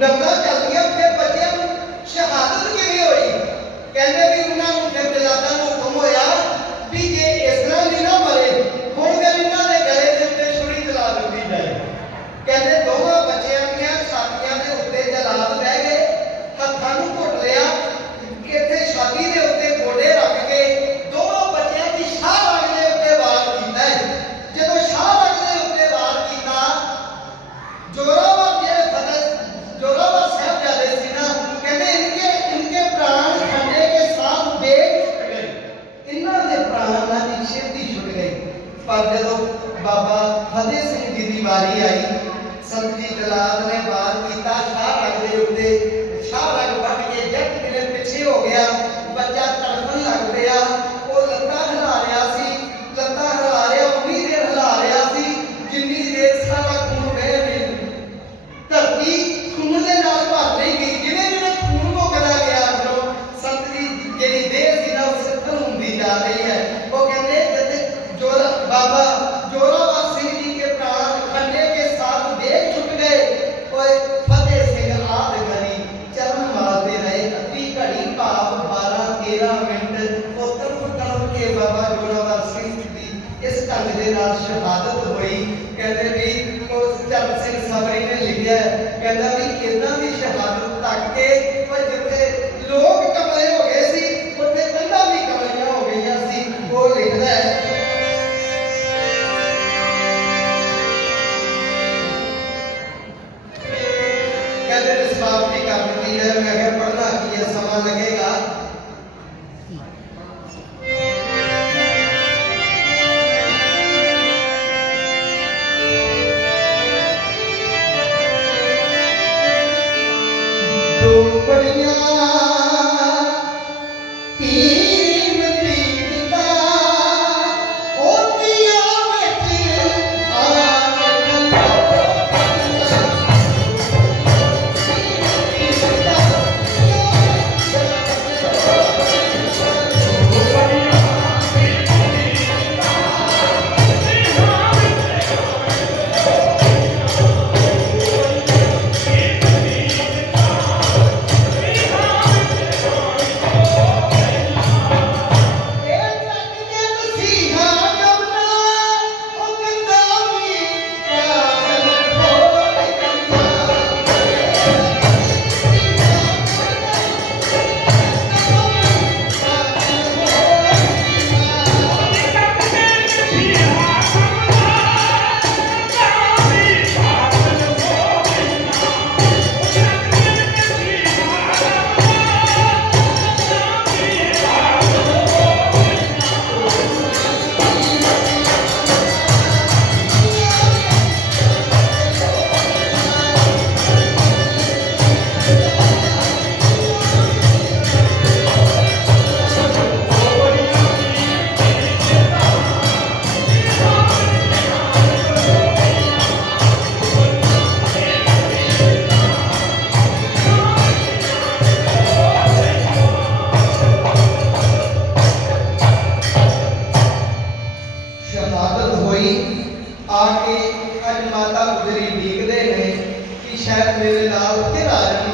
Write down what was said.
ਨਫ਼ਰਤ ਚੱਲਦੀ ਹੈ ਫਿਰ ਬੱਚਿਆਂ ਨੂੰ ਸ਼ਹਾਦਤ ਕਿਵੇਂ ਹੋਈ ਕਹਿੰਦੇ ਵੀ ਉਹਨਾਂ ਨੂੰ ਫਿਰ ਦਿਲਾਦਾਂ ਨੂੰ ਹੁਕਮ ਹੋਇਆ ਵੀ ਜੇ ਇਸ ਤਰ੍ਹਾਂ ਸੰਤੀ ਦਲਾਲ ਨੇ ਬਾਤ ਸ਼ਹਾਦਤ ਹੋਈ ਕਹਿੰਦੇ ਵੀ ਉਸ ਚਰਨ ਸਿੰਘ ਸਬਰੀ ਨੇ ਲਿਖਿਆ ਕਹਿੰਦਾ ਵੀ ਕਿੰਨਾ ਦੀ ਸ਼ਹਾਦਤ ਤੱਕ ਕੇ ਪਰ ਜਿੱਥੇ ਲੋਕ ਕਮਲੇ ਹੋ ਗਏ ਸੀ ਉੱਥੇ ਕੰਧਾਂ ਵੀ ਕਮਲੀਆਂ ਹੋ ਗਈਆਂ ਸੀ ਉਹ ਲਿਖਦਾ ਹੈ ਕਹਿੰਦੇ ਨੇ ਸਮਾਪਤੀ ਕਰ ਦਿੱਤੀ ਹੈ ਮੈਂ ਕਿਹਾ ਪੜਨਾ ਕੀ ਹੈ ਸਮਾਂ ਲੱਗੇਗਾ Hallelujah. भी भीगते हैं कि शायद मेरे लाल फिर आ जाए